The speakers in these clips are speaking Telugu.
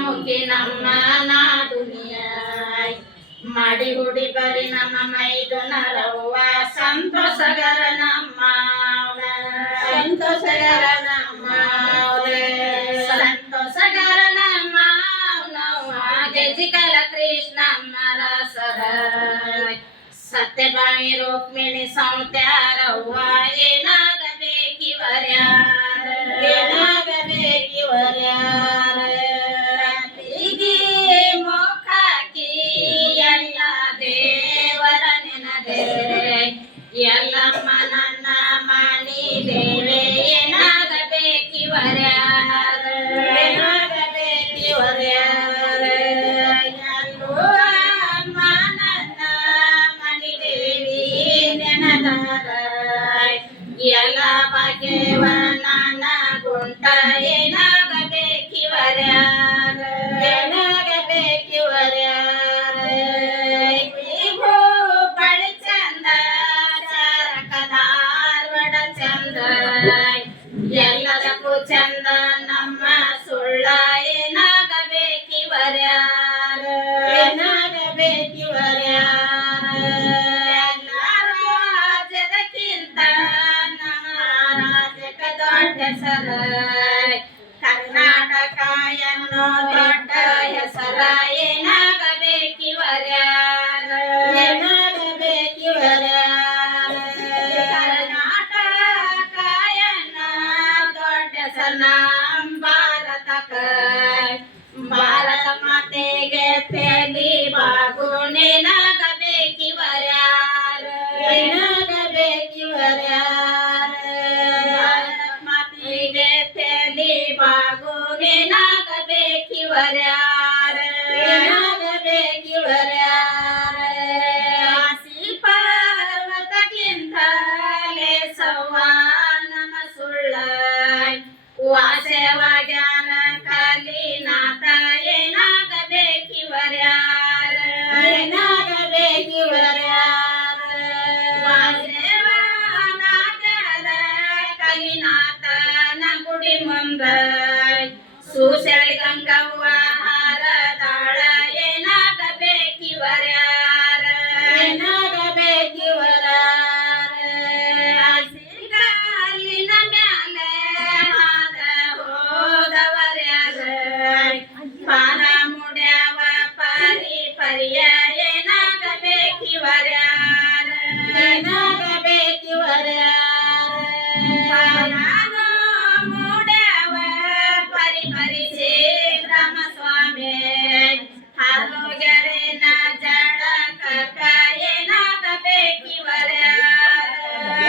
ముగినమ్మ మడిగుడి పరిణమమైదునరవ్వ సంతోషగరనమ్మ సంతోషగరనమ్మ సంతోషగరనమ్మ జజికల కృష్ణమ్మ రసర ಸತ್ಯಭಾವಿ ರುಕ್ಮಿಣಿ ಸಂತ್ಯಾರವ್ವ ಏನಾಗಬೇಕಿವರ್ಯಾರ ಎಲ್ಲಮ್ಮ ನನ್ನ ಮನಿ ದೇವೆ ಏನಾಗಬೇಕಿವರ್ಯಾಗಬೇಕಿವರ್ಯಾರು ಅಮ್ಮ ನನ್ನ ಮನಿ ದೇವಿ ನೆನದಾರ ಎಲ್ಲ ಬಗೆವ ನನ್ನ ಗುಂಟ ಮಾಯನ್ನು ದೊಡ್ಡ ಹೆಸರ ಏನಾಗಬೇಕಿವರ ಏನಾಗಬೇಕಿವರ ಕರ್ನಾಟಕಯನ್ನ ದೊಡ್ಡ ಸಣ್ಣ ಭಾರತಕ ಭಾರತ ಮಾತೆಗೆ ತೆಲಿ ಬಾಗುಣಿನ you now.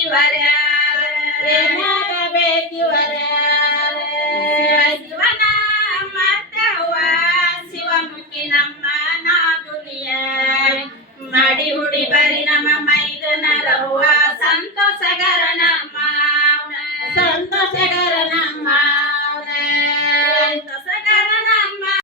ಬೇಕಿವರ ಏನಾಗಬೇಕಿವರ